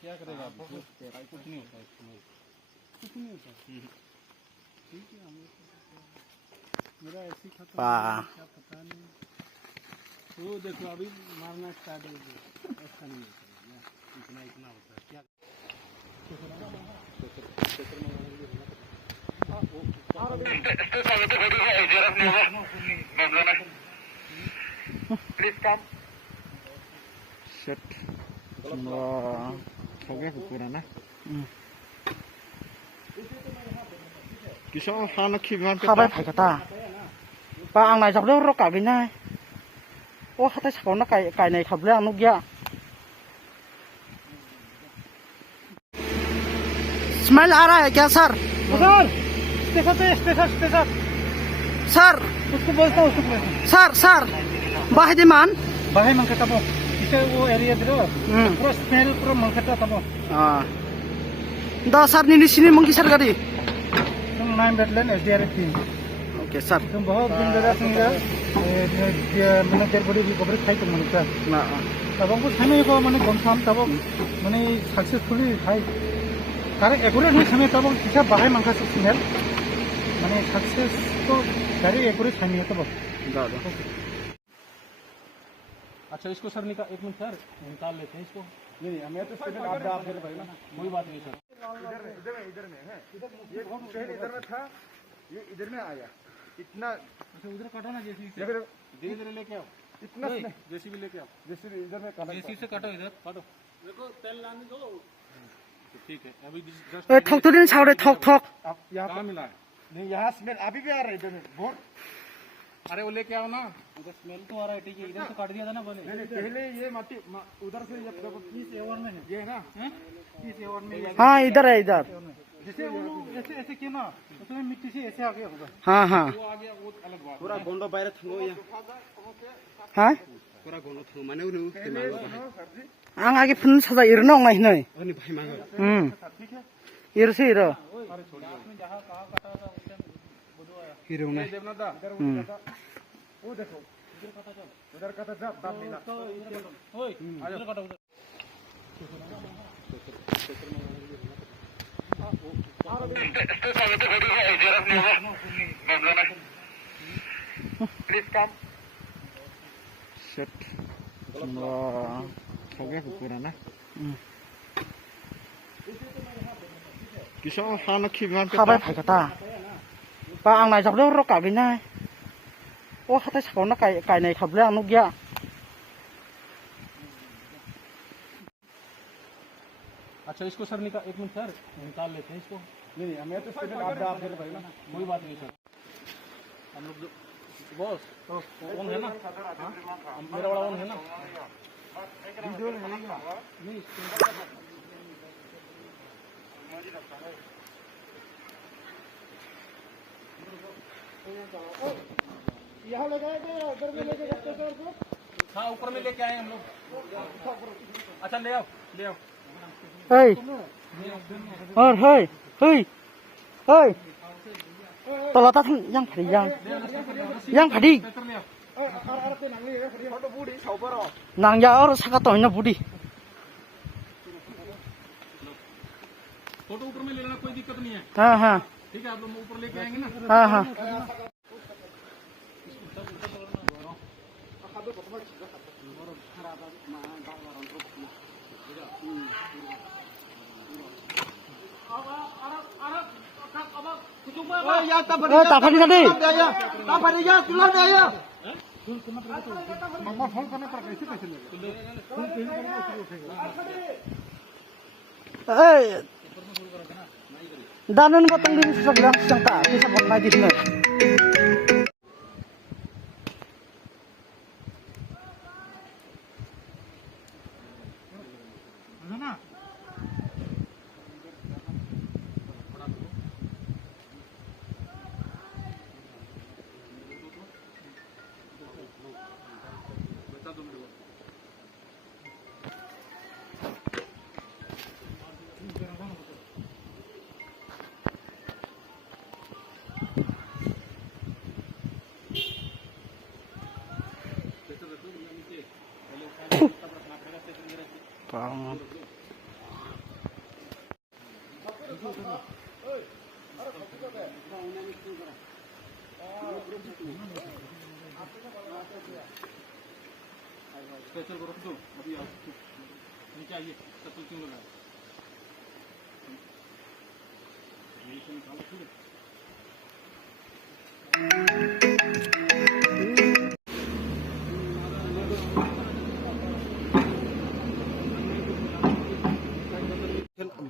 क्या करेगा कुछ नहीं होता कुछ नहीं होता ठीक है हम मेरा ऐसी खत्म क्या पता नहीं तो देखो अभी मारना स्टार्ट हो गया ऐसा नहीं होता इतना इतना होता है क्या please come shut Fognya ukuran na. Kisah anak kiban kita. Kabai phải ta. Ba ang này dọc đó nó cài bên này. Ô hata sao nó cài này khập lên nó kia. Smell आ रहा है क्या sir? Sir station sir उसको बोलता हूँ sir sir बाहिमान कहता वो वो area दे पूरा स्मेल पूरा मंगता था वो दा सर नी सिनी मंगी सर गाड़ी तुम नाइन बेटलेन एसडीआर टीम ओके सर तुम बहुत दिन जगह तुमगा मैंने देर बड़ी रिकवरी खाई तुम मनका ना तब हमको समय को मैंने गमसाम तब मैंने सक्सेसफुली खाई कारण एकुरेट नहीं समय तब किसा बाहर मंगा से स्मेल मैंने सक्सेस तो गाड़ी एकुरेट खाई नहीं तब अच्छा इसको सर निकाल एक मिनट सर निकाल लेते हैं इसको नहीं हमें तो स्टेटमेंट आप दे रहे ना कोई बात नहीं सर इधर में है ये पहले इधर में था ये इधर में आया इतना अच्छा उधर काटो ना जेसीबी से धीरे लेके आओ इतना जेसीबी लेके आओ जेसीबी इधर में काटो जेसीबी से काटो इधर काटो देखो तेल लाने दो ठीक है अभी जस्ट ठोक तो नहीं छाड़े ठोक ठोक आप यहां मिला है नहीं यहां स्मेल अभी भी आ रहा है इधर में बहुत अरे वो लेके आओ ना उधर स्मेल तो आ रहा है ठीक है इधर से काट दिया था ना पहले ये माटी उधर से जब इस एवन में है ये है ना इस एवन में हाँ इधर है इधर जैसे ऐसे ऐसे किया ना उसमें मिट्टी से ऐसे आ गया होगा हाँ हाँ वो आ गया वो अलग बात पूरा गोंडो बाहर थो या हाँ पूरा गोंडो थो माने उनु आं आगे फुन सजा इरनो नहीं नहीं अनि भाई मांगो ठीक है इरसे इरो अरे छोड़ आपने जहां कहां काटा था उस टाइम बुधो आया इरो ना देवनाथ दा वो देखो उधर काटा जा दाब मिला ओए इधर काटा उधर please come shut fognya ukuran na. Kisah anak kiban kita. Kabai phải ta. Ba ang này dọc đó nó cài bên này. Ô hata sao nó cài này khập lên nó kia. अच्छा इसको सर निकाल एक minute sir निकाल लेते हैं इसको नहीं हमें तो स्टेटमेंट आप दे रहे ना कोई बात नहीं सर हम लोग बॉस तो ऑन है ना मेरा वाला ऑन है ना वीडियो नहीं यहाँ लगाएगा उधर में लेके जाते सर को हाँ ऊपर में लेके आए हम लोग अच्छा ले आओ Hey, hey, hey, hey. Tolong tak yang padi yang padi. Nang ya orang sangat tahu nya budi. Photo ऊपर में ले लेना कोई दिक्कत नहीं है हाँ हाँ ठीक है आप लोग ऊपर लेके आएंगे ना हाँ हाँ tak padi tadi tak padi ya tulang ya मम्मा फोन करने पर कैसे कैसे danan batang din sa bilang sangka bisa buat lagi sini ना Pang. स्पेशल को रख दो अभी आप नीचे आइए चप्पल क्यों लगाए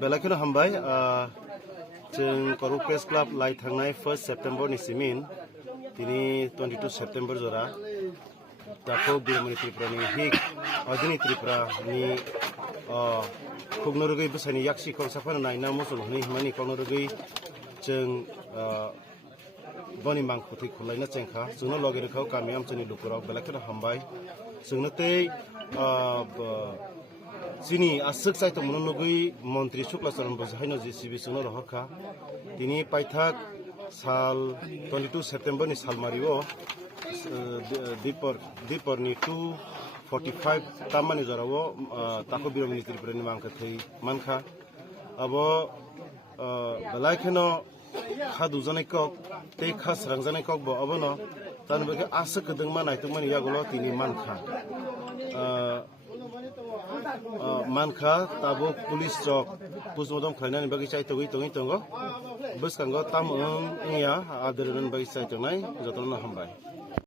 बेलाखिनो हामबाय जों क'क्राझार प्रेस क्लाब लाइ थांनाय 1 सेप्टेम्बरनि सिमिन दिनै 22 सेप्टेम्बर जरा दाखौ बिरमनि त्रिपुरानि हिक दिनै त्रिपुरानि खुगनोरगै बोसानि याक्सि खरसाफोर नायना मुसलमाननि हिमानि खगनोरगै जों बनि मांखुथि खुलायना चेंखा जोंनो लगे रखाव गामि आमचनि लुकुराव बेलाखिनो हामबाय जोंनो तै Sini asik saya tu menunggu Menteri Shukla Saran Bajhaino JCB Suno Rohaka. Ini paithak sal 22 September ni sal Mario Dipor ni 245 tamani jarawo tako biro ministry preni mangka thei manka. Abo balai keno khadu janai kok tei khas rang janai kok bo abo no tan beke asik kedeng manai tu mani yagulo tini manka. Manka tabo police chok pusmodom khainani bagi chai togi tongo bus kango tam ya adrenan bagi chai tongai jotolna hambai